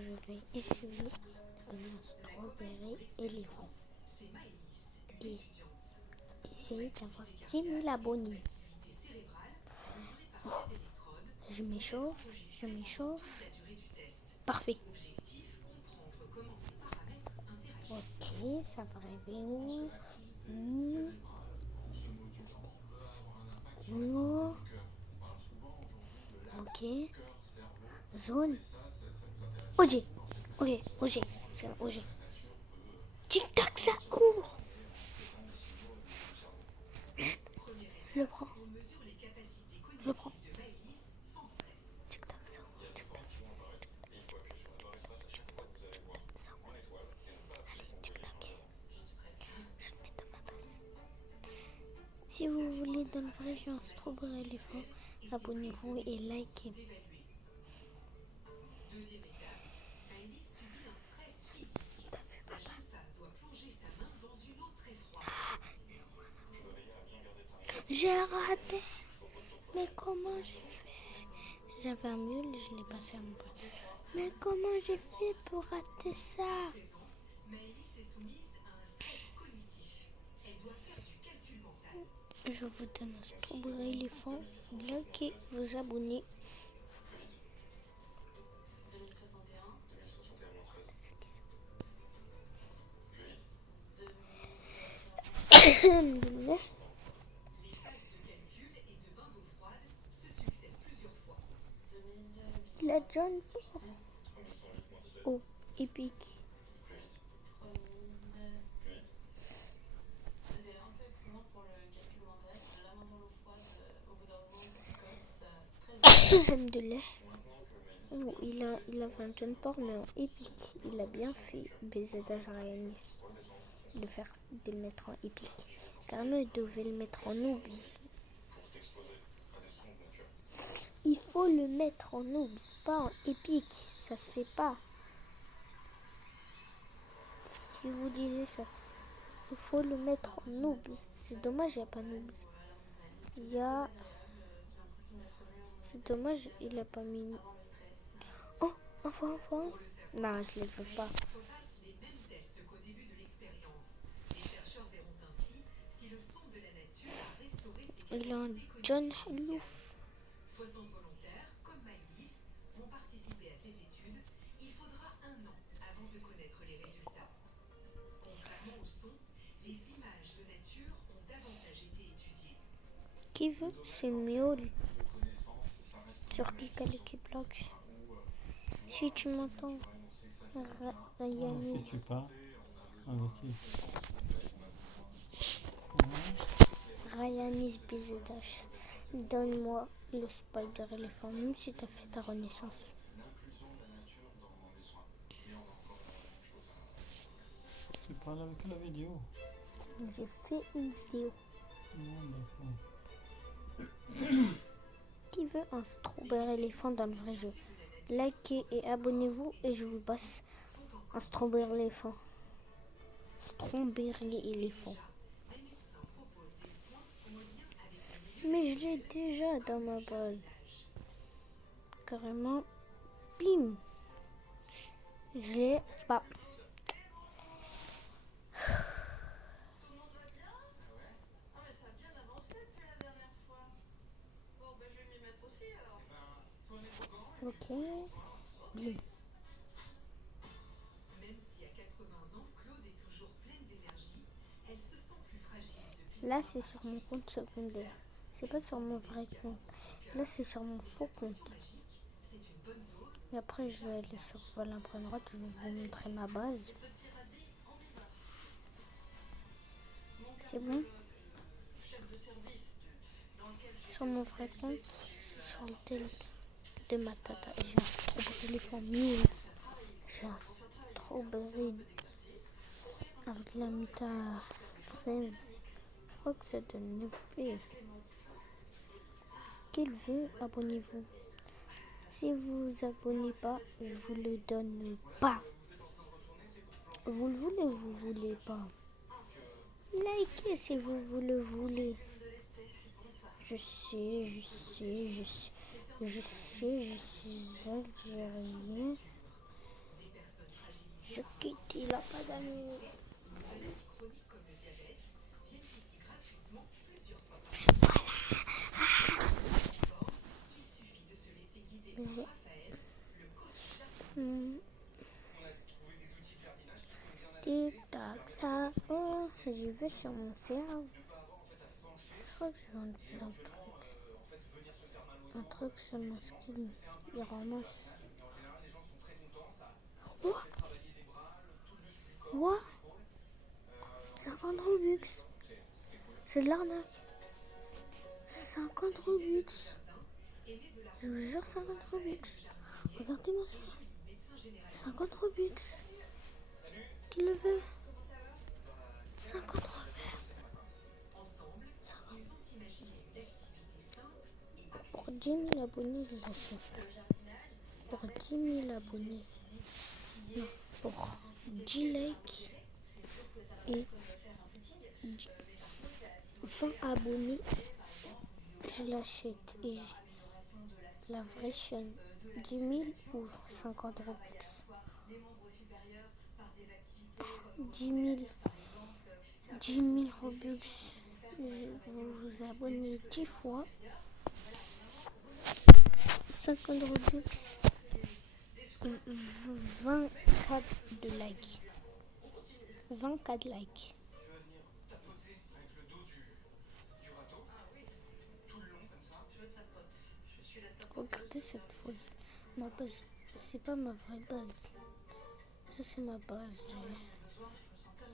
je vais essayer de donner un strawberry éléphant et essayer d'avoir 10 000 abonnés. Oh, je m'échauffe. Parfait. Ok, ça va arriver où? Ok. Zone. OG. OG. C'est un OG. Tic-tac, ça court. Je le prends. Tic-tac, ça ouvre. Tic-tac. Ça ouvre. Allez, tic-tac. Je le mets dans ma base. Si vous voulez dans le vrai jeu un strawberry éléphant, abonnez-vous et likez. J'ai raté. Mais comment j'ai fait? J'avais un mule, je l'ai passé à mon pote. Mais comment j'ai fait pour rater ça? Je vous donne un strawberry éléphant. Vous likez, vous abonnez. La John. Oh, épique. Alhamdoulilah. Oh, il avait un John Port, mais en épique. Il a bien fait BZH Ryanis de le mettre en épique. Car nous, il devait le mettre en noobs. Il faut le mettre en noobs, pas en épique. Ça se fait pas. Si vous disiez ça, il faut le mettre en noobs. C'est dommage, il n'y a pas noobs. C'est dommage, il a pas mis. Oh, un fois. Non, je ne le veux pas. Il a un John Halouf. Qui veut? C'est Miaul. Sur clique à l'équipe bloc. Si tu m'entends, Ryanis. Ryanis BZH. Donne-moi le spider éléphant, même si tu as fait ta renaissance. Tu parles avec la vidéo? J'ai fait une vidéo. Qui veut un strawberry éléphant dans le vrai jeu? Likez et abonnez-vous et je vous passe un strawberry éléphant. Mais je l'ai déjà dans ma base. Carrément, bim. Je l'ai pas. Ok, bim. Là, c'est sur mon compte secondaire. C'est pas sur mon vrai compte. Là, c'est sur mon faux compte. Et après, je vais aller sur Valaimpreneur droite. Je vais vous montrer ma base. C'est bon. Sur mon vrai compte, sur le tel de ma tata. J'ai un strawberry éléphant mille. J'ai un strawberry avec la mita fraise. Je crois que ça donne 9p. Qu'il veut, abonnez-vous. Si vous vous abonnez pas, je vous le donne pas. Vous le voulez ou vous voulez pas? Likez si vous le voulez. Je sais, je suis algérien. Je quitte, il a pas d'amis. Tic-tac, ça. Oh, j'y vais sur mon cerveau. Je crois que je viens de faire un truc. Un truc sur mon skin. Il ramasse. What? What? 50 Robux. C'est de l'arnaque. 50 Robux. Je vous jure, 50 Robux. Regardez-moi ça. 50 Robux. Qui le veut? 50 Robux. 50. Pour 10 000 abonnés, je l'achète. Pour 10 000 abonnés. Non, pour 10 likes et 20 abonnés, je l'achète. Et la vraie chaîne, 10 000 ou 50 Robux. 10 000. 10 000 Robux. Vous vous abonnez 10 fois. 50 Robux. 24 de likes. 24 likes. Regardez cette photo. Ma base. C'est pas ma vraie base. Ça c'est ma base.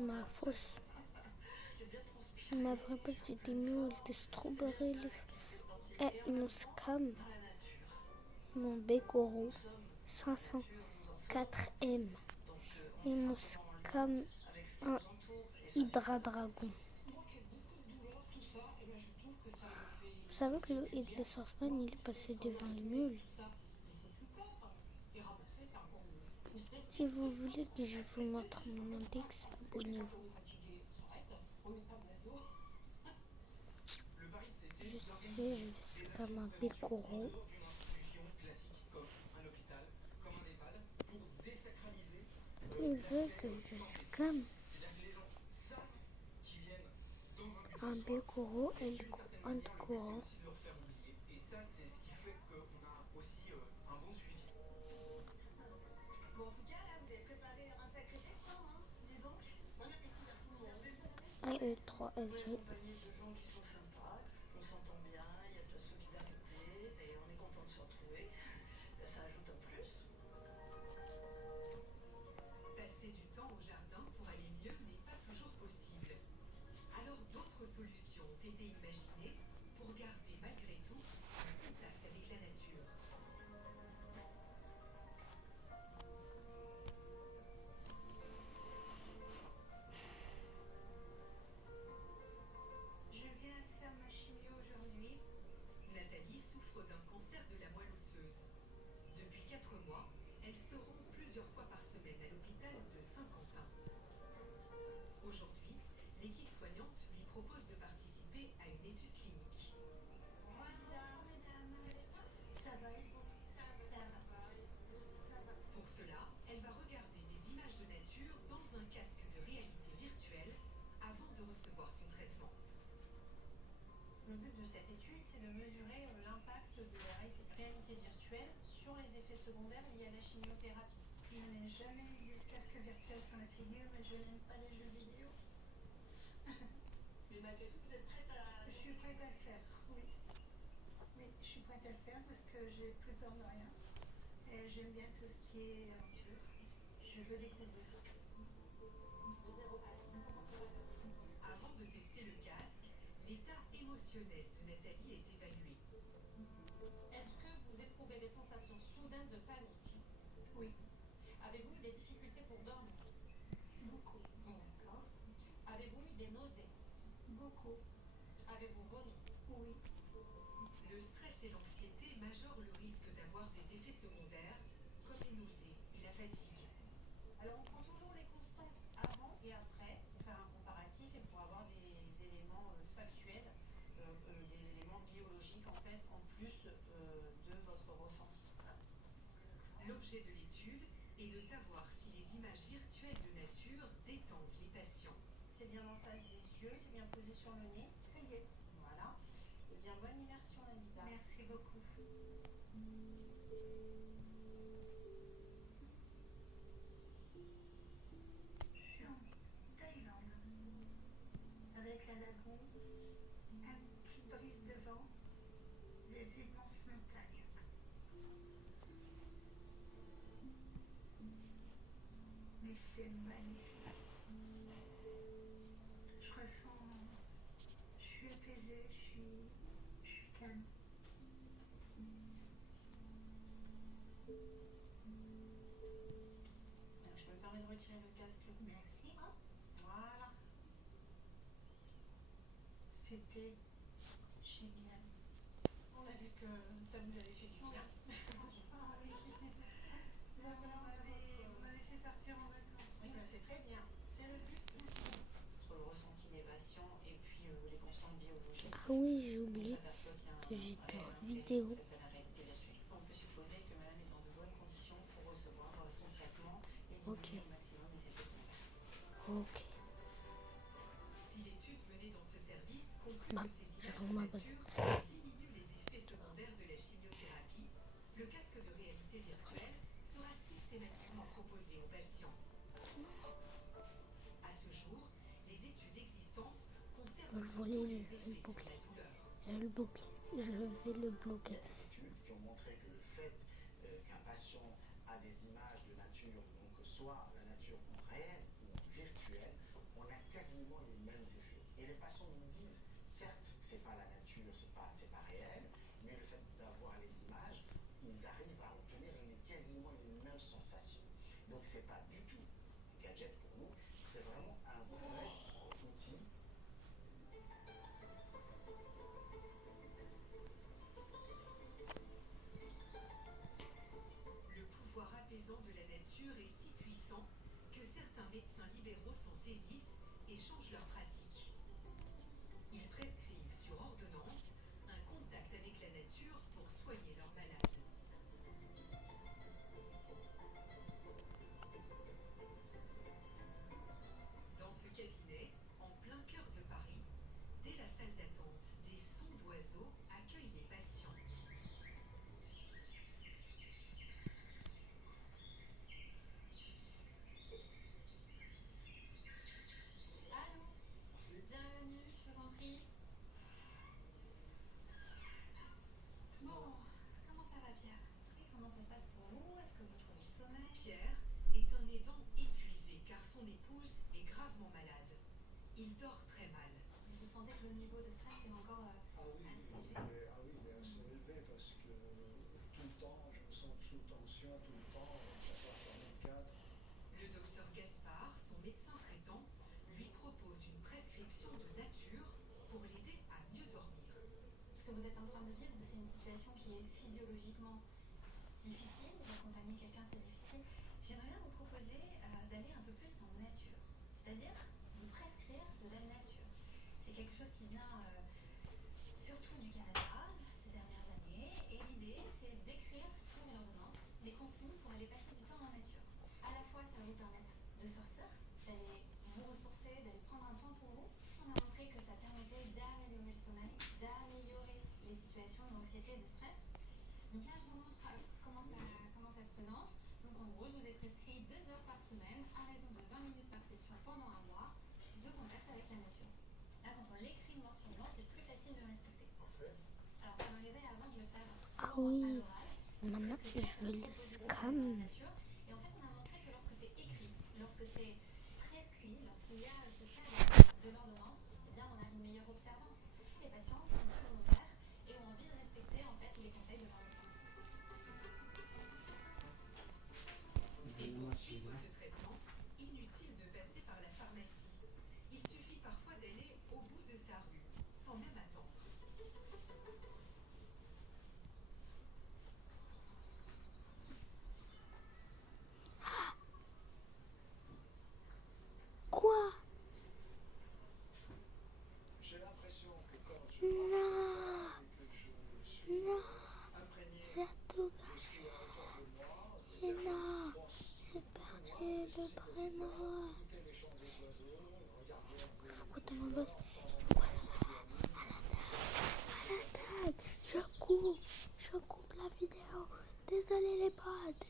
Ma fausse. Ma vraie base c'était mieux. Des strawberry leaf. Eh, ils m'ont scam. Mon Bekoro 504M. Ils m'ont scam un Hydra Dragon. Vous savez que le Hydra Surfman il est passé devant le mule. Si vous voulez que je vous montre mon index, abonnez-vous. Je sais, je vais scam un Bekoro. Il veut que je scam un Bekoro et un Koro. AE3 LG. Le but de cette étude, c'est de mesurer l'impact de la réalité virtuelle sur les effets secondaires liés à la chimiothérapie. Je n'ai jamais eu de casque virtuel sur la figure et je n'aime pas les jeux vidéo. Mais malgré tout, vous êtes prête à... Je suis prête à le faire, oui. Oui, je suis prête à le faire parce que j'ai plus peur de rien. Et j'aime bien tout ce qui est aventure. Je veux découvrir. Avant de tester le casque, l'état émotionnel de Nathalie est évalué. Est-ce que vous éprouvez des sensations soudaines de panique? Oui. Avez-vous eu des difficultés pour dormir? Beaucoup. D'accord. Avez-vous eu des nausées? Beaucoup. Avez-vous vomi? Oui. Le stress et l'anxiété majorent le risque d'avoir des effets secondaires comme les nausées et la fatigue. Alors on prend toujours les constantes avant et après pour faire un comparatif et pour avoir des éléments factuels, des éléments biologiques en fait, en plus de votre ressenti. L'objet de l'étude, et de savoir si les images virtuelles de nature détendent les patients. C'est bien en face des yeux, c'est bien posé sur le nez. Ça y est. Voilà. Et bien, bonne immersion, Nabila. Merci beaucoup. Je suis en Thaïlande, avec la lagune, un petit brise de vent, des immenses montagnes. Mais c'est magnifique. Je ressens, je suis apaisée, je suis calme. Je me permets de retirer le casque. Merci. Voilà. C'était génial. On a vu que ça vous avait fait du bien. Ah oui. Vous m'avez fait partir en vacances. Oui, ben c'est très bien. C'est le but. Entre le ressenti des patients et puis les constantes biologiques. Ah oui, j'ai On oublié s'aperçoit qu'il y a que un j'étais en réel vidéo. intérêt en fait, à la réalité virtuelle. On peut supposer que madame est dans de bonnes conditions pour recevoir son traitement et Ok, diminuer au maximum les effets secondaires. ok. Si l'étude menée dans ce service conclut Ma, que ces je images vais de ma base. nature diminuent les effets secondaires de la chimiothérapie, le casque de réalité virtuelle sera systématiquement proposé aux patients. À ce jour, les études existantes conservent Je surtout voulais les le effets sur boucler. la douleur. Le bloquer. Je vais le Il y bloquer. a des études qui ont montré que le fait qu'un patient a des images de nature, donc soit la nature en réel ou en virtuel, on a quasiment les mêmes effets. Et les patients nous disent, certes, c'est pas la nature, c'est pas réel, mais le fait d'avoir les images, ils arrivent à obtenir quasiment les mêmes sensations. Donc c'est pas du tout un gadget pour nous, c'est vraiment un vrai outil. Le pouvoir apaisant de la nature est si puissant que certains médecins libéraux s'en saisissent et changent leur pratique. Ils prescrivent sur ordonnance un contact avec la nature pour soigner leurs malades. Dans ce cabinet, en plein cœur de Paris, dès la salle d'attente, des sons d'oiseaux accueillent les patients. Allô? Bienvenue, je vous en prie. Bon, comment ça va Pierre? Et comment ça se passe pour vous? Est-ce que vous trouvez le sommeil? Pierre est un aidant épuisé car son épouse est gravement malade. Il dort très mal. Vous sentez que le niveau de stress est encore assez élevé? il est assez élevé parce que tout le temps, je me sens sous tension, tout le temps, 24/24. Le docteur Gaspard, son médecin traitant, lui propose une prescription de nature pour l'aider à mieux dormir. Ce que vous êtes en train de vivre, c'est une situation qui est physiologiquement difficile. D'accompagner quelqu'un, c'est difficile. J'aimerais bien vous proposer d'aller un peu plus en nature, c'est-à-dire vous prescrire de la nature. C'est quelque chose qui vient surtout du Canada ces dernières années, et l'idée c'est d'écrire sur une ordonnance les consignes pour aller passer du temps en nature. À la fois, ça va vous permettre de sortir, d'aller vous ressourcer, d'aller prendre un temps pour vous. On a montré que ça permettait d'améliorer le sommeil, d'améliorer les situations d'anxiété et de stress. Donc là, je vous montre comment ça se présente. Donc en gros, je vous ai prescrit 2 heures par semaine à raison de 20 minutes par session pendant un mois de contact avec la nature. Là, quand on l'écrit noir sur blanc, c'est plus facile de le respecter. Parfait. Alors, ça m'arrivait avant de le faire Ah souvent à oui, l'oral. maintenant Parce que je ça le propose des images de la scanne. nature. Et en fait, on a montré que lorsque c'est écrit, lorsque c'est prescrit, lorsqu'il y a ce fait de l'ordonnance, eh bien, on a une meilleure observance. Les patients sont plus volontaires et ont envie de respecter en fait les conseils de leur médecin. Et pour suivre ce traitement, inutile de passer par la pharmacie. Il suffit parfois d'aller au bout de sa rue, sans même attendre. Quoi? J'ai l'impression que quand je marche Non, et que je suis non, imprégné la de touga. ce qu'il y a autour de moi, Et non, je pense le prénom. Il faut que tu m'embosses. À l'attaque. Je coupe la vidéo. Désolé les potes.